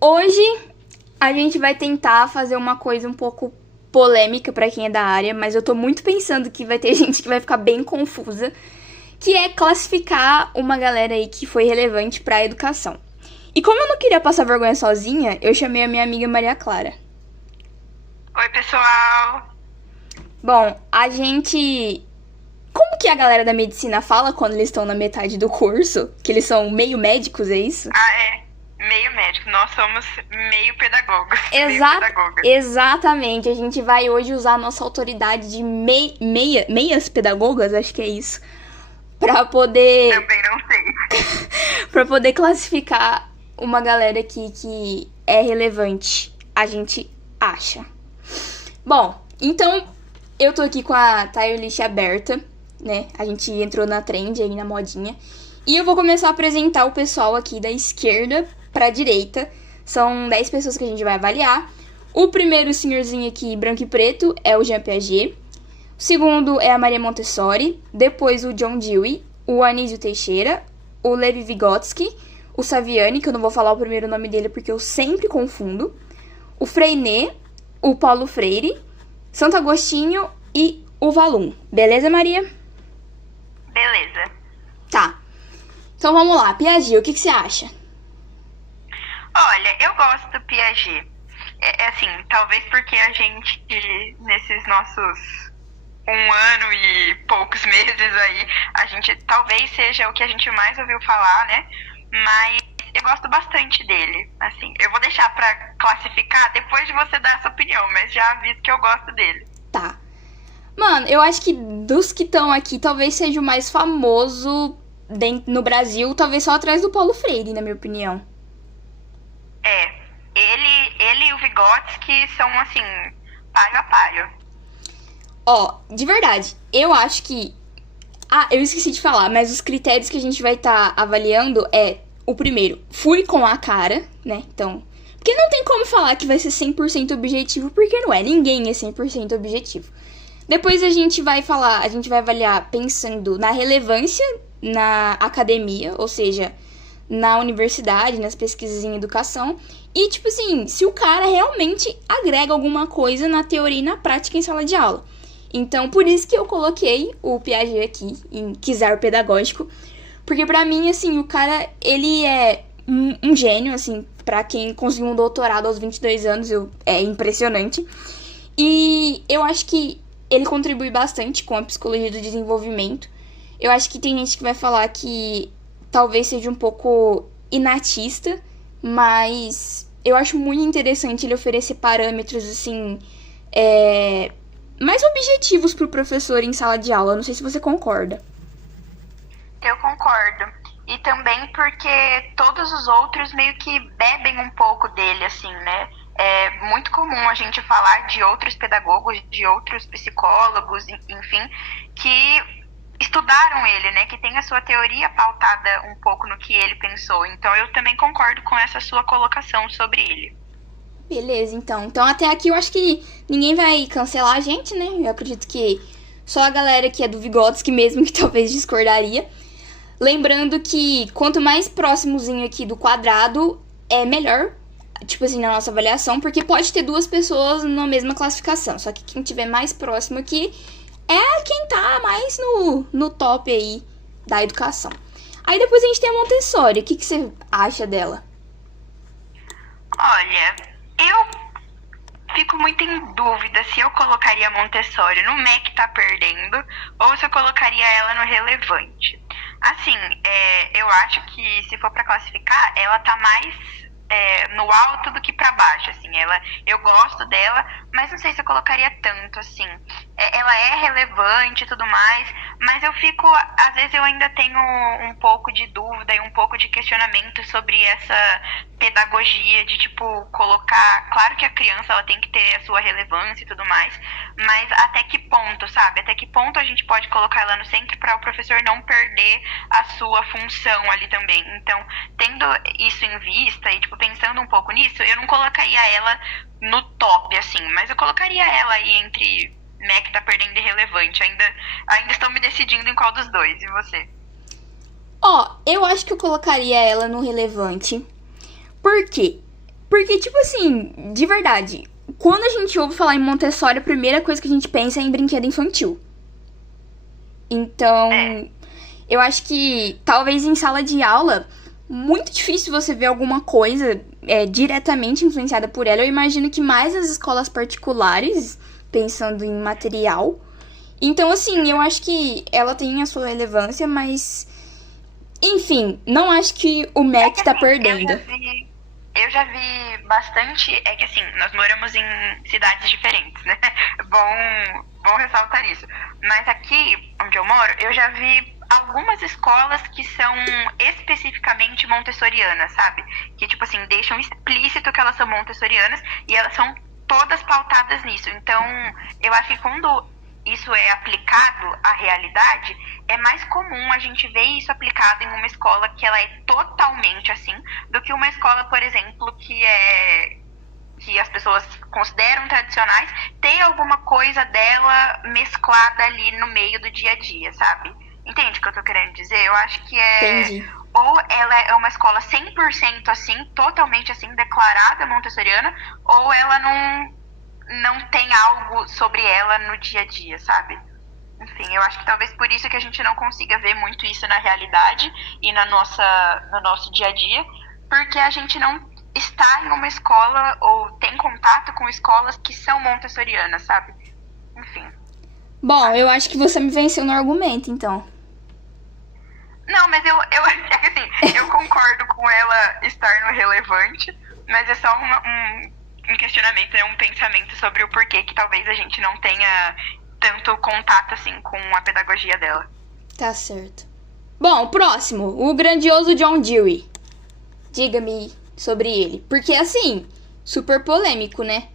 Hoje a gente vai tentar fazer uma coisa um pouco polêmica pra quem é da área, mas eu tô muito pensando que vai ter gente que vai ficar bem confusa, que é classificar uma galera aí que foi relevante pra educação. E como eu não queria passar vergonha sozinha, eu chamei a minha amiga Maria Clara. Oi, pessoal. Bom, a gente... Como que a galera da medicina fala quando eles estão na metade do curso? Que eles são meio médicos, é isso? Meio médico. Nós somos meio pedagogos. Meio pedagogas. Exatamente. A gente vai hoje usar a nossa autoridade de meias pedagogas, acho que é isso, pra poder... Também não sei. pra poder classificar uma galera aqui que é relevante, a gente acha. Bom, então eu tô aqui com a tier list aberta, né? A gente entrou na trend aí, na modinha. E eu vou começar a apresentar o pessoal aqui da esquerda pra direita. São 10 pessoas que a gente vai avaliar. O primeiro senhorzinho aqui, branco e preto, é o Jean Piaget. O segundo é a Maria Montessori. Depois o John Dewey, o Anísio Teixeira, o Levi Vygotsky, o Saviani, que eu não vou falar o primeiro nome dele porque eu sempre confundo, o Freinet, o Paulo Freire, Santo Agostinho e o Valum. Beleza, Maria? Beleza. Tá. Então vamos lá. Piaget, o que você acha? Olha, eu gosto do Piaget. Assim, talvez porque a gente, nesses nossos 1 ano e poucos meses aí, a gente talvez seja o que a gente mais ouviu falar, né? Mas eu gosto bastante dele. Assim, eu vou deixar pra classificar depois de você dar a sua opinião, mas já aviso que eu gosto dele. Tá. Mano, eu acho que dos que estão aqui, talvez seja o mais famoso no Brasil, talvez só atrás do Paulo Freire, na minha opinião. Ele e o Vygotsky são, assim, páreo a páreo. Ó, de verdade, eu acho que... Ah, eu esqueci de falar, mas os critérios que a gente vai estar avaliando é... O primeiro, fui com a cara, né? Então... Porque não tem como falar que vai ser 100% objetivo, porque não é. Ninguém é 100% objetivo. Depois a gente vai avaliar pensando na relevância na academia, ou seja, na universidade, nas pesquisas em educação. E, tipo assim, se o cara realmente agrega alguma coisa na teoria e na prática em sala de aula. Então, por isso que eu coloquei o Piaget aqui, em Czar Pedagógico. Porque pra mim, assim, o cara, ele é um gênio, assim, pra quem conseguiu um doutorado aos 22 anos, é impressionante. E eu acho que ele contribui bastante com a psicologia do desenvolvimento. Eu acho que tem gente que vai falar que talvez seja um pouco inatista, mas eu acho muito interessante ele oferecer parâmetros, assim, mais objetivos pro professor em sala de aula. Não sei se você concorda. Eu concordo. E também porque todos os outros meio que bebem um pouco dele, assim, né? É muito comum a gente falar de outros pedagogos, de outros psicólogos, enfim, que estudaram ele, né? Que tem a sua teoria pautada um pouco no que ele pensou. Então eu também concordo com essa sua colocação sobre ele. Beleza, então. Então até aqui eu acho que ninguém vai cancelar a gente, né? Eu acredito que só a galera que é do Vygotsky mesmo que talvez discordaria. Lembrando que quanto mais próximozinho aqui do quadrado, é melhor, tipo assim, na nossa avaliação, porque pode ter duas pessoas na mesma classificação. Só que quem tiver mais próximo aqui é quem tá mais no top aí da educação. Aí depois a gente tem a Montessori. O que você acha dela? Olha, eu fico muito em dúvida se eu colocaria a Montessori no MEC tá perdendo ou se eu colocaria ela no relevante. Assim, eu acho que se for pra classificar, ela tá mais no alto do que pra baixo, assim. Eu gosto dela, mas não sei se eu colocaria tanto, assim. Ela é relevante e tudo mais, mas eu fico, às vezes eu ainda tenho um pouco de dúvida e um pouco de questionamento sobre essa pedagogia de, tipo, colocar... Claro que a criança, ela tem que ter a sua relevância e tudo mais, mas até que ponto, sabe? Até que ponto a gente pode colocar ela no centro para o professor não perder a sua função ali também. Então, tendo isso em vista e, tipo, pensando um pouco nisso, eu não colocaria ela no top, assim, mas eu colocaria ela aí entre MEC tá perdendo e relevante. Ainda estou me decidindo em qual dos dois, e você? Ó, eu acho que eu colocaria ela no relevante. Por quê? Porque, tipo assim, de verdade, quando a gente ouve falar em Montessori, a primeira coisa que a gente pensa é em brinquedo infantil. Então, eu acho que talvez em sala de aula, muito difícil você ver alguma coisa diretamente influenciada por ela. Eu imagino que mais as escolas particulares, pensando em material. Então, assim, eu acho que ela tem a sua relevância, mas... Enfim, não acho que o MEC tá perdendo. Eu já vi bastante, é que assim, nós moramos em cidades diferentes, né? Bom ressaltar isso. Mas aqui, onde eu moro, eu já vi algumas escolas que são especificamente montessorianas, sabe? Que, tipo assim, deixam explícito que elas são montessorianas e elas são todas pautadas nisso. Então, eu acho que quando isso é aplicado à realidade, é mais comum a gente ver isso aplicado em uma escola que ela é totalmente assim, do que uma escola, por exemplo, que as pessoas consideram tradicionais, tem alguma coisa dela mesclada ali no meio do dia a dia, sabe? Entende o que eu tô querendo dizer? Eu acho que Entendi. ou ela é uma escola 100% assim, totalmente assim, declarada montessoriana, ou ela não tem algo sobre ela no dia a dia, sabe? Enfim, eu acho que talvez por isso que a gente não consiga ver muito isso na realidade e no nosso dia a dia, porque a gente não está em uma escola ou tem contato com escolas que são montessorianas, sabe? Enfim. Bom, eu acho que você me venceu no argumento, então. Não, mas eu concordo com ela estar no relevante, mas é só um questionamento, um pensamento sobre o porquê que talvez a gente não tenha tanto contato assim com a pedagogia dela. Tá certo. Bom, próximo, o grandioso John Dewey. Diga-me sobre ele. Porque, assim, super polêmico, né?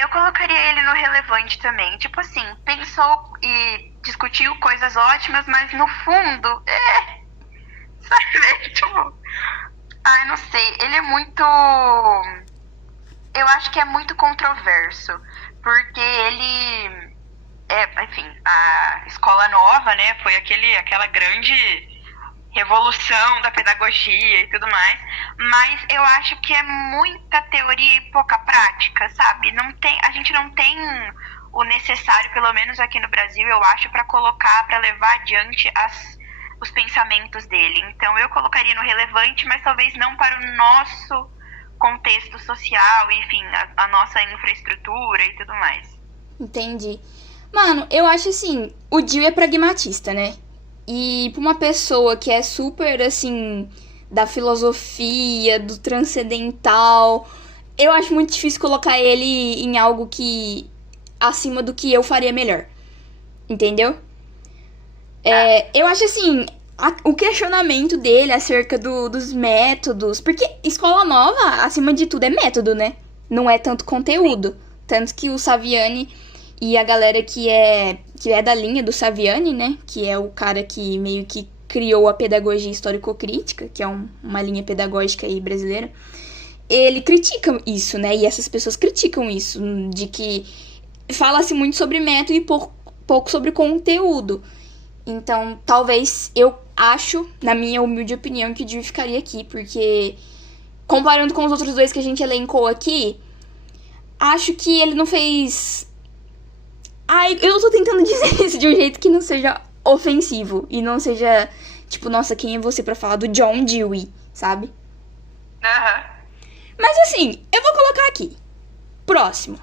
Eu colocaria ele no relevante também. Tipo assim, pensou e discutiu coisas ótimas, mas no fundo, sabe? Tipo, não sei. Ele é muito... Eu acho que é muito controverso, porque ele... enfim, a escola nova, né, foi aquela grande revolução da pedagogia e tudo mais, mas eu acho que é muita teoria e pouca prática, sabe? A gente não tem o necessário, pelo menos aqui no Brasil, eu acho, para levar adiante os pensamentos dele. Então eu colocaria no relevante, mas talvez não para o nosso contexto social, enfim, a nossa infraestrutura e tudo mais. Entendi. Mano, eu acho assim, o Dewey é pragmatista, né? E pra uma pessoa que é super, assim, da filosofia, do transcendental, eu acho muito difícil colocar ele em algo que... acima do que eu faria melhor. Entendeu? Eu acho assim, o questionamento dele acerca dos métodos... Porque escola nova, acima de tudo, é método, né? Não é tanto conteúdo. Tanto que o Saviani e a galera que é da linha do Saviani, né? Que é o cara que meio que criou a pedagogia histórico-crítica, que é uma linha pedagógica aí brasileira. Ele critica isso, né? E essas pessoas criticam isso, de que fala-se muito sobre método e pouco sobre conteúdo. Então, talvez eu acho, na minha humilde opinião, que o Dewey ficaria aqui, porque comparando com os outros dois que a gente elencou aqui, acho que ele não fez... eu tô tentando dizer isso de um jeito que não seja ofensivo e não seja, tipo, nossa, quem é você pra falar do John Dewey, sabe? Mas assim, eu vou colocar aqui. Próximo.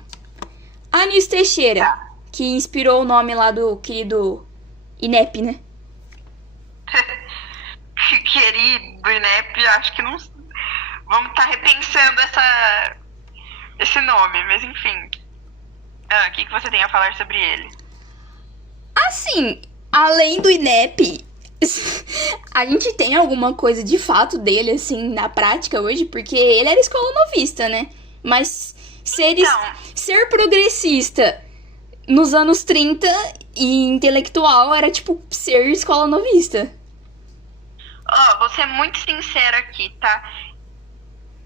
Anísio Teixeira, que inspirou o nome lá do querido INEP, né? Querido INEP, acho que não... Vamos estar repensando esse nome, mas enfim. O que você tem a falar sobre ele? Assim, além do INEP, a gente tem alguma coisa de fato dele, assim, na prática hoje, porque ele era escola novista, né? Mas ser progressista nos anos 30 e intelectual era, tipo, ser escola novista. Vou ser muito sincera aqui, tá?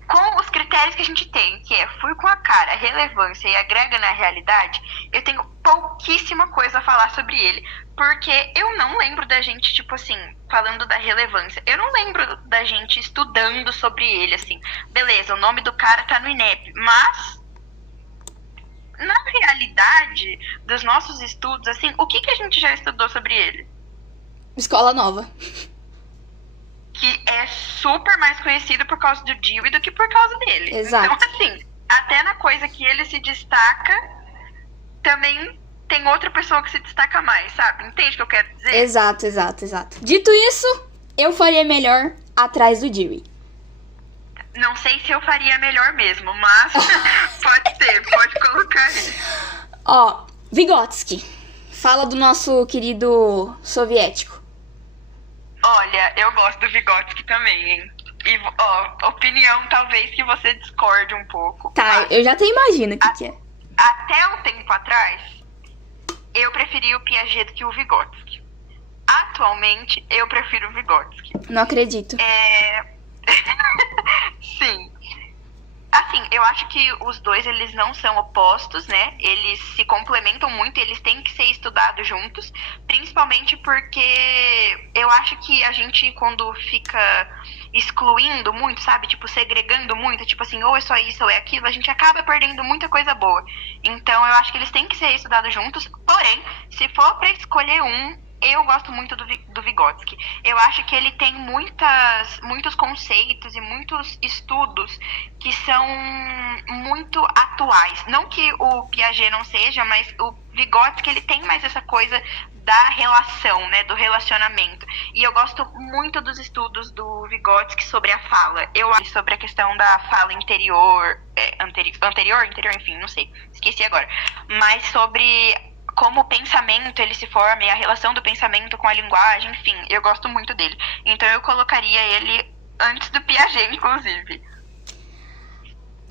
com os critérios que a gente tem, que é fui com a cara, relevância e agrega na realidade, eu tenho pouquíssima coisa a falar sobre ele. Porque eu não lembro da gente, tipo assim, falando da relevância. Eu não lembro da gente estudando sobre ele, assim. Beleza, o nome do cara tá no INEP, mas na realidade dos nossos estudos, assim, o que a gente já estudou sobre ele? Escola Nova. Que é super mais conhecido por causa do Dewey do que por causa dele. Exato. Então, assim, até na coisa que ele se destaca, também tem outra pessoa que se destaca mais, sabe? Entende o que eu quero dizer? Exato. Dito isso, eu faria melhor atrás do Dewey. Não sei se eu faria melhor mesmo, mas pode ser, pode colocar aí. Ó, Vygotsky. Fala do nosso querido soviético. Olha, eu gosto do Vygotsky também, hein? E, ó, opinião talvez que você discorde um pouco. Tá, mas eu já até imagino o que é. até um tempo atrás, eu preferia o Piaget do que o Vygotsky. Atualmente, eu prefiro o Vygotsky. Não acredito. Sim. Assim, eu acho que os dois, eles não são opostos, né? Eles se complementam muito, eles têm que ser estudados juntos, principalmente porque eu acho que a gente, quando fica excluindo muito, sabe? Tipo, segregando muito, tipo assim, ou é só isso ou é aquilo, a gente acaba perdendo muita coisa boa. Então, eu acho que eles têm que ser estudados juntos, porém, se for pra escolher um, eu gosto muito do Vygotsky. Eu acho que ele tem muitos conceitos e muitos estudos que são muito atuais. Não que o Piaget não seja, mas o Vygotsky, ele tem mais essa coisa da relação, né, do relacionamento. E eu gosto muito dos estudos do Vygotsky sobre a fala. Eu acho sobre a questão da fala interior, anterior, enfim, não sei, esqueci agora. Mas sobre como o pensamento ele se forma e a relação do pensamento com a linguagem, enfim, eu gosto muito dele. Então eu colocaria ele antes do Piaget, inclusive.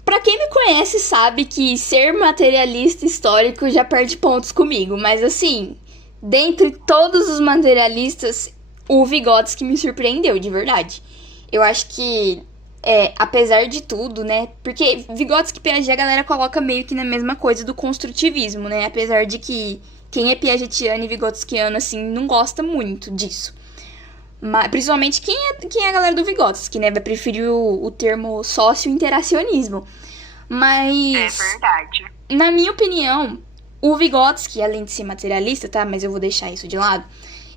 Pra quem me conhece sabe que ser materialista histórico já perde pontos comigo, mas assim, dentre todos os materialistas, o Vygotsky me surpreendeu, de verdade. Eu acho que, apesar de tudo, né, porque Vygotsky e Piaget a galera coloca meio que na mesma coisa do construtivismo, né, apesar de que quem é piagetiano e vygotskiano, assim, não gosta muito disso. Mas, principalmente quem é a galera do Vygotsky, né, vai preferir o termo sócio-interacionismo. Mas, É verdade. na minha opinião, o Vygotsky, além de ser materialista, tá, mas eu vou deixar isso de lado,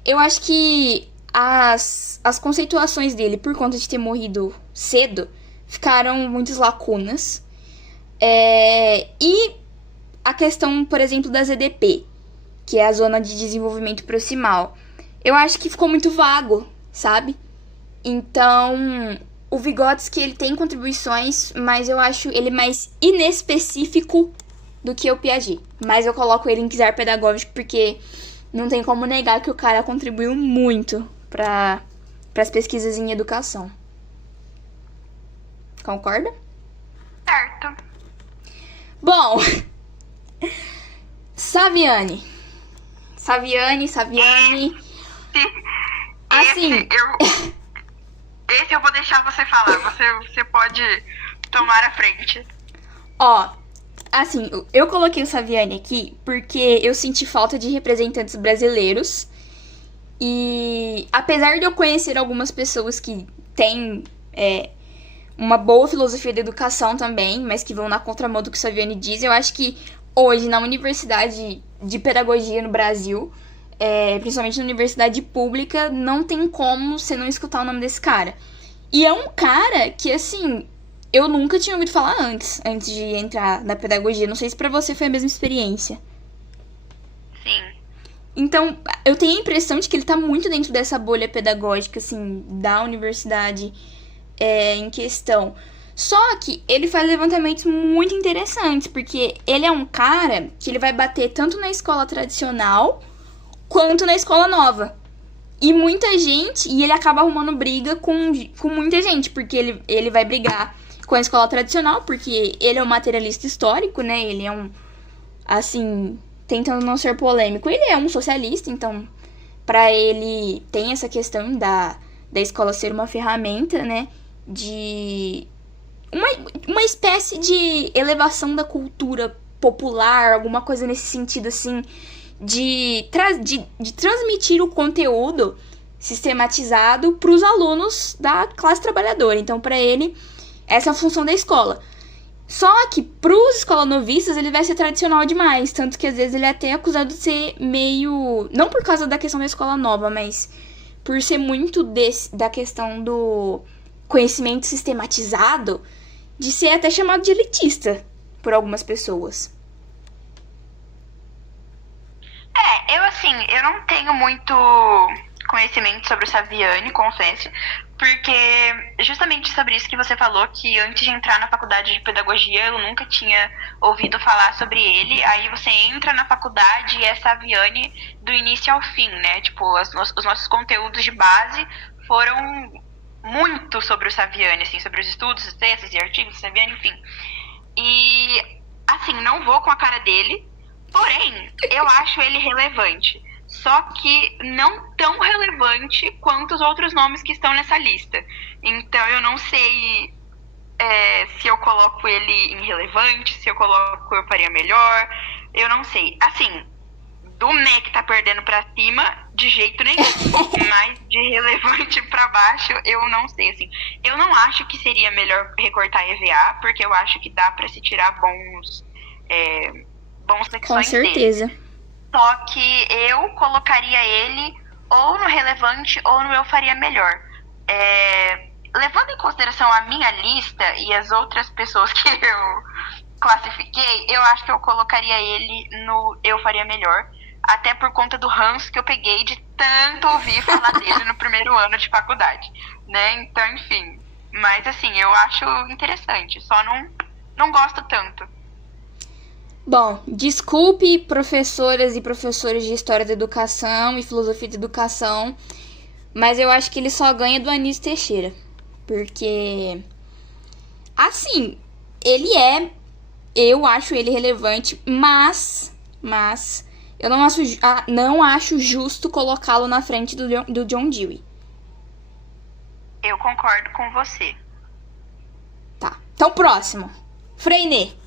eu acho que as conceituações dele, por conta de ter morrido cedo, ficaram muitas lacunas. E a questão, por exemplo, da ZDP, que é a Zona de Desenvolvimento Proximal, eu acho que ficou muito vago, sabe? Então, o Vygotsky, ele tem contribuições, mas eu acho ele mais inespecífico do que o Piaget. Mas eu coloco ele em czar pedagógico porque não tem como negar que o cara contribuiu muito para as pesquisas em educação. Concorda? Certo. Bom, Saviani. Assim, Esse eu vou deixar você falar. Você pode tomar a frente. Ó, assim, eu coloquei o Saviani aqui porque eu senti falta de representantes brasileiros. E apesar de eu conhecer algumas pessoas que têm uma boa filosofia da educação também, mas que vão na contramão do que o Saviani diz, eu acho que hoje na universidade de pedagogia no Brasil, principalmente na universidade pública, não tem como você não escutar o nome desse cara. E é um cara que, assim, eu nunca tinha ouvido falar antes de entrar na pedagogia. Não sei se pra você foi a mesma experiência. Sim. Então, eu tenho a impressão de que ele tá muito dentro dessa bolha pedagógica, assim, da universidade em questão. Só que ele faz levantamentos muito interessantes, porque ele é um cara que ele vai bater tanto na escola tradicional quanto na escola nova. E muita gente, e ele acaba arrumando briga com muita gente, porque ele vai brigar com a escola tradicional, porque ele é um materialista histórico, né? Ele é um, assim, tentando não ser polêmico, ele é um socialista, então, pra ele tem essa questão da escola ser uma ferramenta, né? De uma espécie de elevação da cultura popular, alguma coisa nesse sentido, assim, de transmitir o conteúdo sistematizado para os alunos da classe trabalhadora. Então, para ele, essa é a função da escola. Só que pros escolanovistas ele vai ser tradicional demais, tanto que às vezes ele é até acusado de ser meio... Não por causa da questão da escola nova, mas por ser muito da questão do conhecimento sistematizado, de ser até chamado de elitista por algumas pessoas. Eu não tenho muito conhecimento sobre o Saviani, confesso, porque justamente sobre isso que você falou, que antes de entrar na faculdade de pedagogia eu nunca tinha ouvido falar sobre ele. Aí você entra na faculdade e é Saviani do início ao fim, né? Tipo, os nossos conteúdos de base foram muito sobre o Saviani, assim, sobre os estudos, os textos e artigos do Saviani, enfim. E, assim, não vou com a cara dele, porém, eu acho ele relevante. Só que não tão relevante quanto os outros nomes que estão nessa lista. Então eu não sei se eu coloco ele irrelevante, se eu coloco eu faria melhor. Eu não sei. Assim, do MEC tá perdendo pra cima, de jeito nenhum. Mas de relevante pra baixo, eu não sei. Assim, eu não acho que seria melhor recortar EVA, porque eu acho que dá pra se tirar bons secções dele. Com certeza. Só que eu colocaria ele ou no relevante ou no eu faria melhor. Levando em consideração a minha lista e as outras pessoas que eu classifiquei, eu acho que eu colocaria ele no eu faria melhor. Até por conta do ranço que eu peguei de tanto ouvir falar dele no primeiro ano de faculdade, né? Então, enfim. Mas, assim, eu acho interessante. Só não gosto tanto. Bom, desculpe professoras e professores de História da Educação e Filosofia da Educação, mas eu acho que ele só ganha do Anísio Teixeira. Porque, assim, eu acho ele relevante, mas eu não acho justo colocá-lo na frente do John Dewey. Eu concordo com você. Tá, então próximo. Freinet.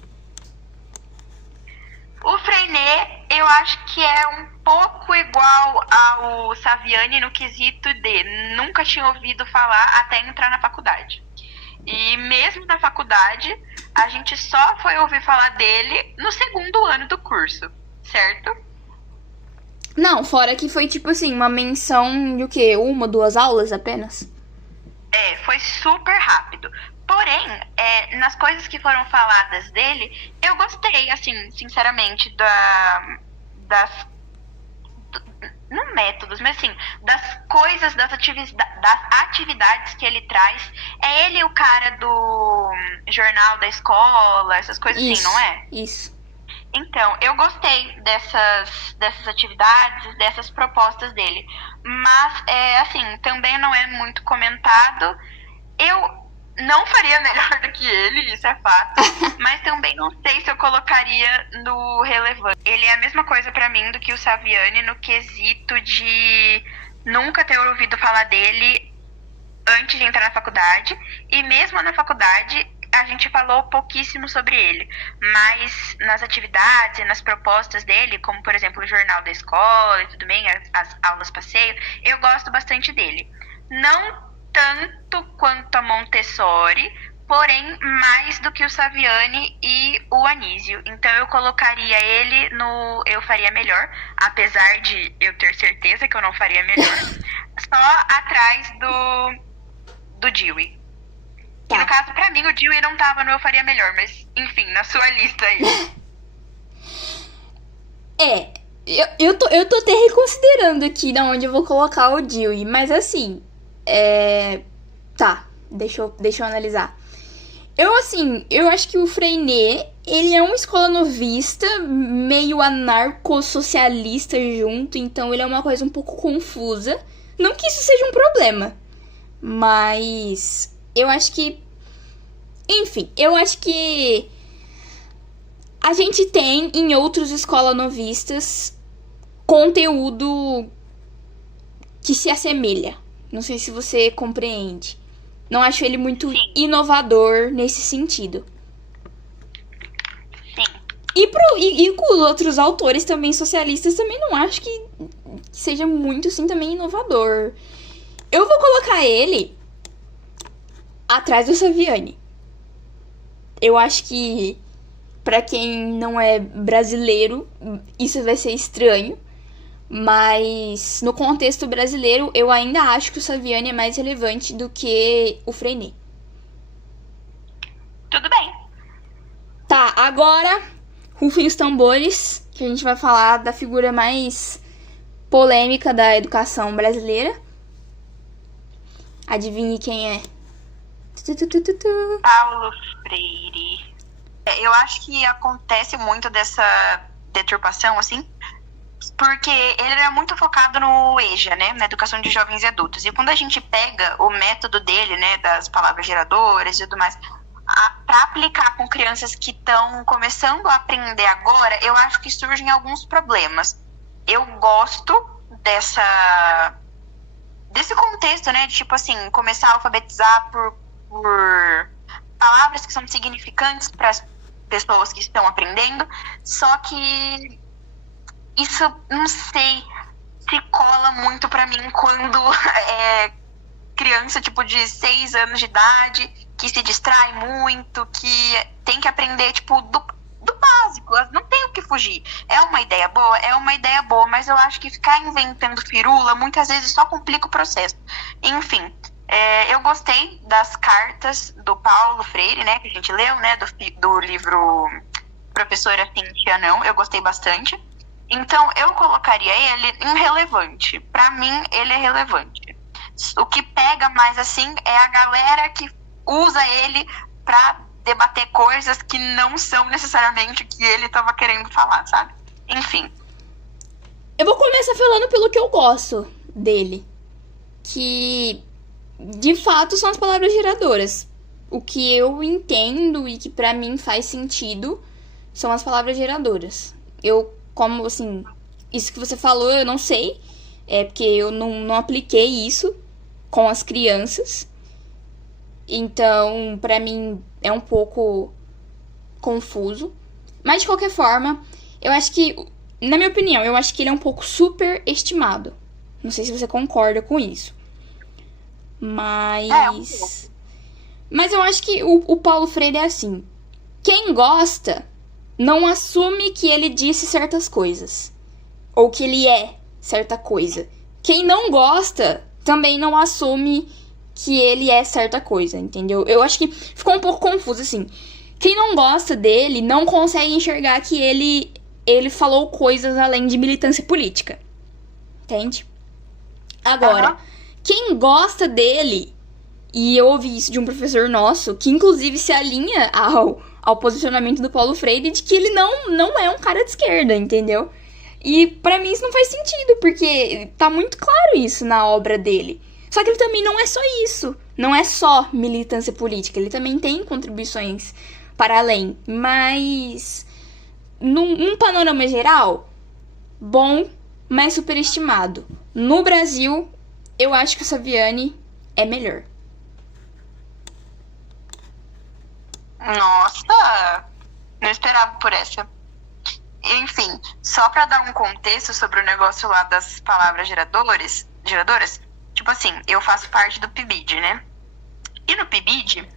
O Freinet, eu acho que é um pouco igual ao Saviani no quesito de nunca tinha ouvido falar até entrar na faculdade. E mesmo na faculdade, a gente só foi ouvir falar dele no segundo ano do curso, certo? Não, fora que foi tipo assim, uma menção de o quê? 1, 2 aulas apenas? Foi super rápido. Porém, nas coisas que foram faladas dele, eu gostei, assim, sinceramente, não métodos, mas assim, das coisas, das atividades que ele traz. É ele o cara do jornal da escola, essas coisas Isso, assim, não é? Isso. Então, eu gostei dessas atividades, dessas propostas dele. Mas, assim, também não é muito comentado. Eu não faria melhor do que ele, isso é fato. Mas também não sei se eu colocaria no relevante. Ele é a mesma coisa pra mim do que o Saviani no quesito de nunca ter ouvido falar dele antes de entrar na faculdade. E mesmo na faculdade, a gente falou pouquíssimo sobre ele. Mas nas atividades e nas propostas dele, como por exemplo o jornal da escola e tudo bem, as aulas passeio, eu gosto bastante dele. Não tanto quanto a Montessori, porém mais do que o Saviani e o Anísio. Então eu colocaria ele no eu faria melhor, apesar de eu ter certeza que eu não faria melhor, só atrás do Dewey. Tá. Que no caso, pra mim, o Dewey não tava no eu faria melhor, mas enfim, na sua lista aí. Eu tô até reconsiderando aqui de onde eu vou colocar o Dewey, mas assim, tá, deixa eu analisar. Eu acho que o Freinet, ele é uma escola novista, meio anarcossocialista junto, então ele é uma coisa um pouco confusa. Não que isso seja um problema, mas eu acho que... Enfim, eu acho que a gente tem em outros escolanovistas conteúdo que se assemelha. Não sei se você compreende. Não acho ele muito Sim. inovador nesse sentido. Sim. E com os outros autores também socialistas, também não acho que seja muito, assim, também inovador. Eu vou colocar ele atrás do Saviani. Eu acho que, pra quem não é brasileiro, isso vai ser estranho. Mas, no contexto brasileiro, eu ainda acho que o Saviani é mais relevante do que o Freinet. Tudo bem. Tá, agora, rufem os tambores, que a gente vai falar da figura mais polêmica da educação brasileira. Adivinhe quem é? Paulo Freire. Eu acho que acontece muito dessa deturpação, assim, porque ele era muito focado no EJA, né, na educação de jovens e adultos. E quando a gente pega o método dele, né, das palavras geradoras e tudo mais, para aplicar com crianças que estão começando a aprender agora, eu acho que surgem alguns problemas. Eu gosto desse contexto, né, de tipo assim, começar a alfabetizar por palavras que são significantes para as pessoas que estão aprendendo, só que isso, não sei, se cola muito pra mim quando é criança, tipo, de 6 anos de idade, que se distrai muito, que tem que aprender, tipo, do básico, não tem o que fugir. É uma ideia boa, mas eu acho que ficar inventando firula muitas vezes só complica o processo. Enfim, eu gostei das cartas do Paulo Freire, né, que a gente leu, né, do livro Professora Cíntia Não, eu gostei bastante. Então, eu colocaria ele irrelevante. Pra mim, ele é relevante. O que pega mais, assim, é a galera que usa ele pra debater coisas que não são necessariamente o que ele tava querendo falar, sabe? Enfim. Eu vou começar falando pelo que eu gosto dele. Que, de fato, são as palavras geradoras. O que eu entendo e que pra mim faz sentido são as palavras geradoras. Como, assim, isso que você falou, eu não sei. É porque eu não apliquei isso com as crianças. Então, pra mim, é um pouco confuso. Mas, de qualquer forma, eu acho que, na minha opinião, eu acho que ele é um pouco superestimado. Não sei se você concorda com isso. Mas... Mas eu acho que o Paulo Freire é assim. Quem gosta não assume que ele disse certas coisas. Ou que ele é certa coisa. Quem não gosta também não assume que ele é certa coisa, entendeu? Eu acho que ficou um pouco confuso, assim. Quem não gosta dele não consegue enxergar que ele falou coisas além de militância política. Entende? Agora, quem gosta dele, e eu ouvi isso de um professor nosso, que inclusive se alinha ao posicionamento do Paulo Freire, de que ele não é um cara de esquerda, entendeu? E pra mim isso não faz sentido, porque tá muito claro isso na obra dele. Só que ele também não é só isso. Não é só militância política. Ele também tem contribuições para além. Mas, num panorama geral, bom, mas superestimado. No Brasil, eu acho que o Saviani é melhor. Nossa, não esperava por essa. Enfim, só pra dar um contexto sobre o negócio lá das palavras geradoras, tipo assim, eu faço parte do PIBID, né? E no PIBID,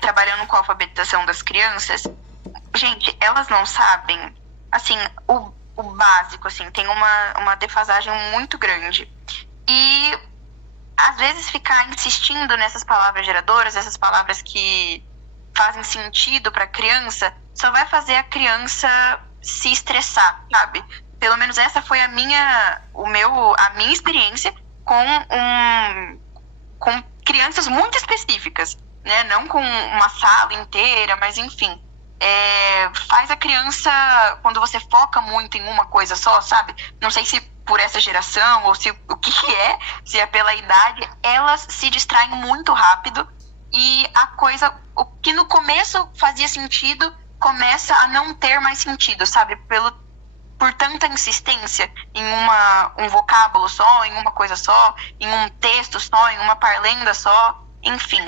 trabalhando com a alfabetização das crianças, gente, elas não sabem, assim, o básico, assim, tem uma defasagem muito grande. E, às vezes, ficar insistindo nessas palavras geradoras, essas palavras que fazem sentido pra criança, só vai fazer a criança se estressar, sabe? Pelo menos essa foi a minha experiência com crianças muito específicas, né? Não com uma sala inteira, mas enfim. Faz a criança, quando você foca muito em uma coisa só, sabe? Não sei se por essa geração ou se o que se é pela idade, elas se distraem muito rápido e o que no começo fazia sentido começa a não ter mais sentido, sabe? Por tanta insistência em um vocábulo só, em uma coisa só, em um texto só, em uma parlenda só. Enfim,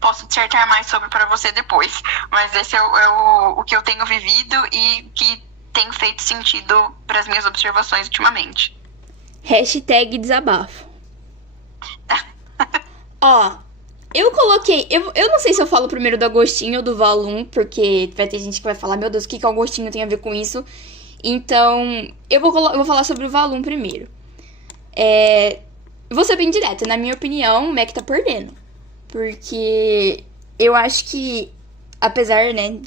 posso dissertar mais sobre para você depois. Mas esse é o que eu tenho vivido e que tem feito sentido para as minhas observações ultimamente. Hashtag desabafo. Ó, eu coloquei... Eu não sei se eu falo primeiro do Agostinho ou do Valum, porque vai ter gente que vai falar, meu Deus, o que o Agostinho tem a ver com isso? Então, eu vou falar sobre o Valum primeiro. Vou ser bem direta, na minha opinião, o Mac tá perdendo. Porque eu acho que, apesar, né,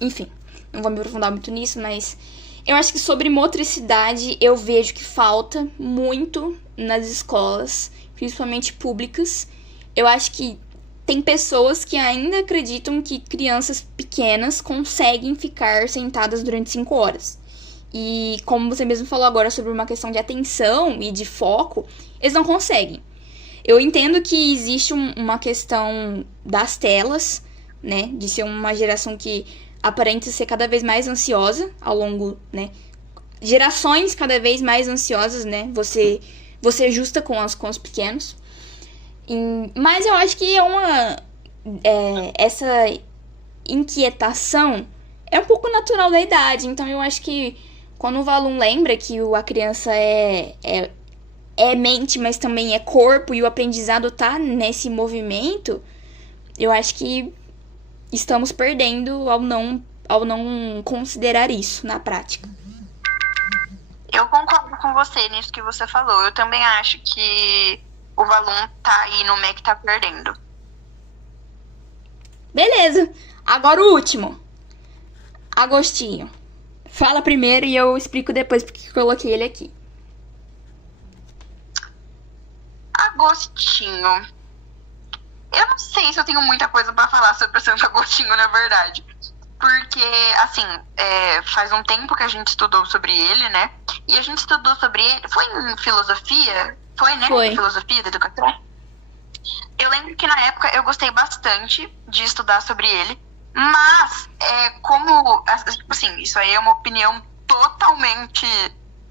enfim, não vou me aprofundar muito nisso, mas eu acho que sobre motricidade eu vejo que falta muito nas escolas, principalmente públicas. Eu acho que tem pessoas que ainda acreditam que crianças pequenas conseguem ficar sentadas durante 5 horas. E como você mesmo falou agora sobre uma questão de atenção e de foco, eles não conseguem. Eu entendo que existe uma questão das telas, né? De ser uma geração que aparenta ser cada vez mais ansiosa ao longo, né? Gerações cada vez mais ansiosas, né? Você é justa com os pequenos. Mas eu acho que essa inquietação é um pouco natural da idade. Então eu acho que quando o Valum lembra que a criança é mente, mas também é corpo, e o aprendizado tá nesse movimento, eu acho que estamos perdendo ao não considerar isso na prática. Eu concordo com você nisso que você falou. Eu também acho que o Valum tá aí no MEC tá perdendo. Beleza. Agora o último. Agostinho. Fala primeiro e eu explico depois porque eu coloquei ele aqui. Agostinho. Eu não sei se eu tenho muita coisa pra falar sobre o Santo Agostinho, na verdade. Porque, assim, faz um tempo que a gente estudou sobre ele, né? E a gente estudou sobre ele... Foi em filosofia? Foi, né? Foi. Filosofia da educação. Eu lembro que na época eu gostei bastante de estudar sobre ele. Mas, tipo assim, isso aí é uma opinião totalmente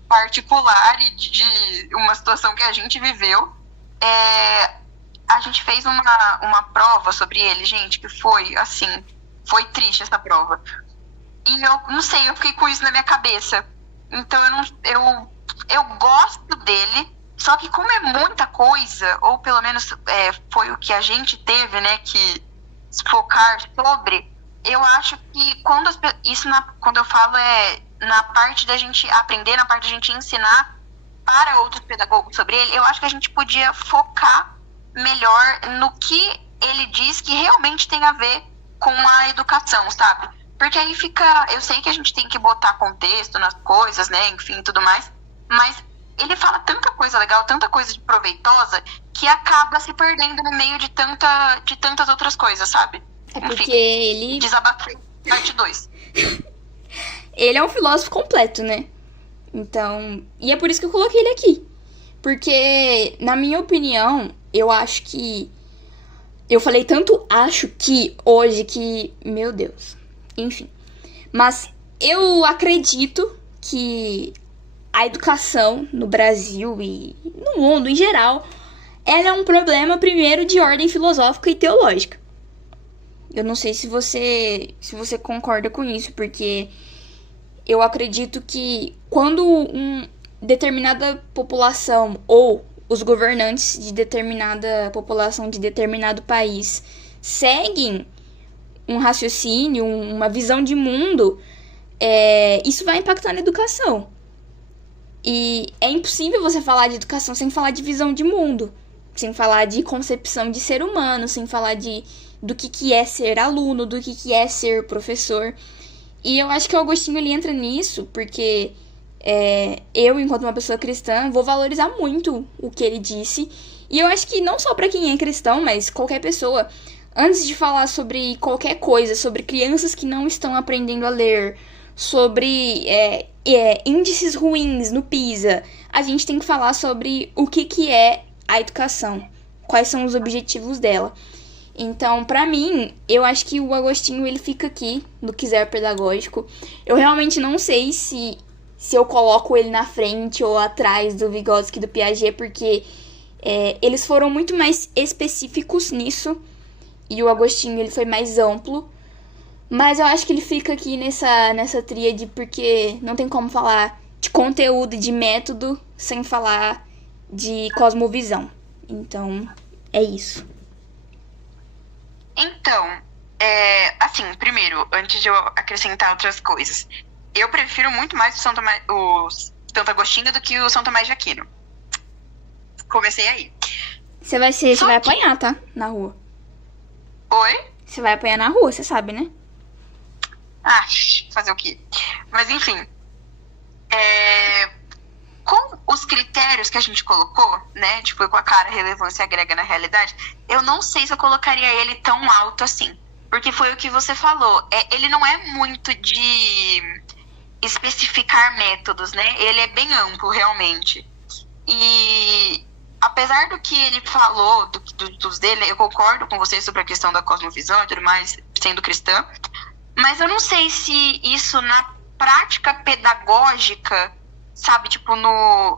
particular e de uma situação que a gente viveu. A gente fez uma prova sobre ele, gente, que foi, assim, foi triste essa prova. E eu não sei, eu fiquei com isso na minha cabeça. Então eu gosto dele, só que como é muita coisa, ou pelo menos foi o que a gente teve, né, que focar sobre, eu acho que quando eu falo na parte da gente aprender, na parte da gente ensinar para outros pedagogos sobre ele, eu acho que a gente podia focar melhor no que ele diz que realmente tem a ver com a educação, sabe? Porque aí eu sei que a gente tem que botar contexto nas coisas, né, enfim, tudo mais, mas ele fala tanta coisa legal, tanta coisa proveitosa, que acaba se perdendo no meio de tantas outras coisas, sabe? Porque enfim, ele... Desabafei, parte 2. Ele é um filósofo completo, né? Então... E é por isso que eu coloquei ele aqui. Porque, na minha opinião, eu acho que... Eu falei tanto acho que hoje que... Meu Deus. Enfim. Mas eu acredito que a educação no Brasil e no mundo em geral, ela é um problema, primeiro, de ordem filosófica e teológica. Eu não sei se você concorda com isso, porque eu acredito que quando uma determinada população ou os governantes de determinada população de determinado país seguem um raciocínio, uma visão de mundo, isso vai impactar na educação. E é impossível você falar de educação sem falar de visão de mundo, sem falar de concepção de ser humano, sem falar do que é ser aluno, do que é ser professor. E eu acho que o Agostinho ele entra nisso, porque eu, enquanto uma pessoa cristã, vou valorizar muito o que ele disse. E eu acho que não só para quem é cristão, mas qualquer pessoa, antes de falar sobre qualquer coisa, sobre crianças que não estão aprendendo a ler, sobre índices ruins no PISA, a gente tem que falar sobre o que é a educação, quais são os objetivos dela. Então, pra mim, eu acho que o Agostinho ele fica aqui no Quiser Pedagógico. Eu realmente não sei se eu coloco ele na frente ou atrás do Vygotsky e do Piaget, porque Eles foram muito mais específicos nisso. E o Agostinho, ele foi mais amplo. Mas eu acho que ele fica aqui nessa tríade porque não tem como falar de conteúdo e de método sem falar de cosmovisão. Então, é isso. Então, assim, primeiro, antes de eu acrescentar outras coisas, eu prefiro muito mais o Santo Agostinho do que o São Tomás de Aquino. Comecei aí. Você vai apanhar, tá? Na rua. Oi? Você vai apanhar na rua, você sabe, né? Ah, fazer o quê? Mas enfim, com os critérios que a gente colocou, né? Tipo, com a cara, relevância agrega na realidade, eu não sei se eu colocaria ele tão alto assim. Porque foi o que você falou. Ele não é muito de especificar métodos, né? Ele é bem amplo, realmente. E apesar do que ele falou, dos dele, eu concordo com você sobre a questão da cosmovisão e tudo mais, sendo cristã. Mas eu não sei se isso na prática pedagógica, sabe, tipo,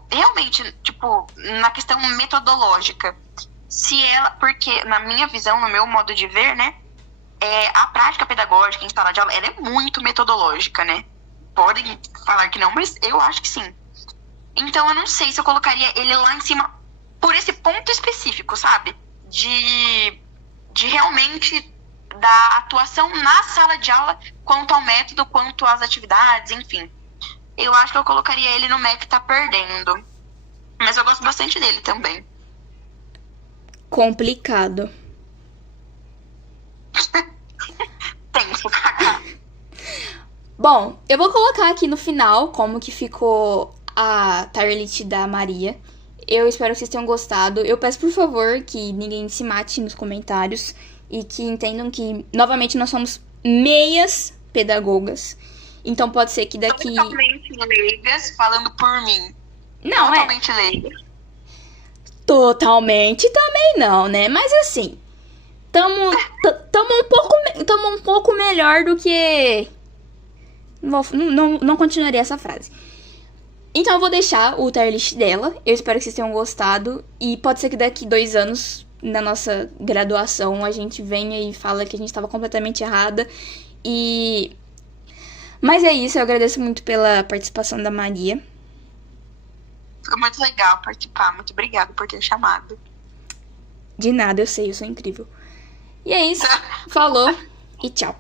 realmente, tipo, na questão metodológica, porque na minha visão, no meu modo de ver, né, a prática pedagógica em sala de aula, ela é muito metodológica, né? Podem falar que não, mas eu acho que sim. Então eu não sei se eu colocaria ele lá em cima por esse ponto específico, sabe? De realmente da atuação na sala de aula quanto ao método, quanto às atividades, enfim. Eu acho que eu colocaria ele no MEC tá perdendo. Mas eu gosto bastante dele também. Complicado. Tenso, Kaká. Bom, eu vou colocar aqui no final como que ficou a tier list da Maria. Eu espero que vocês tenham gostado. Eu peço, por favor, que ninguém se mate nos comentários e que entendam que, novamente, nós somos meias pedagogas. Então pode ser que daqui... Totalmente leigas, falando por mim. Não, totalmente leigas. Totalmente também não, né? Mas assim, tamo um pouco melhor do que... Não continuaria essa frase. Então eu vou deixar o tier list dela. Eu espero que vocês tenham gostado. E pode ser que daqui 2 anos, na nossa graduação, a gente venha e fala que a gente estava completamente errada. Mas é isso, eu agradeço muito pela participação da Maria. Foi muito legal participar. Muito obrigada por ter chamado. De nada, eu sei, eu sou incrível. E é isso. Falou e tchau.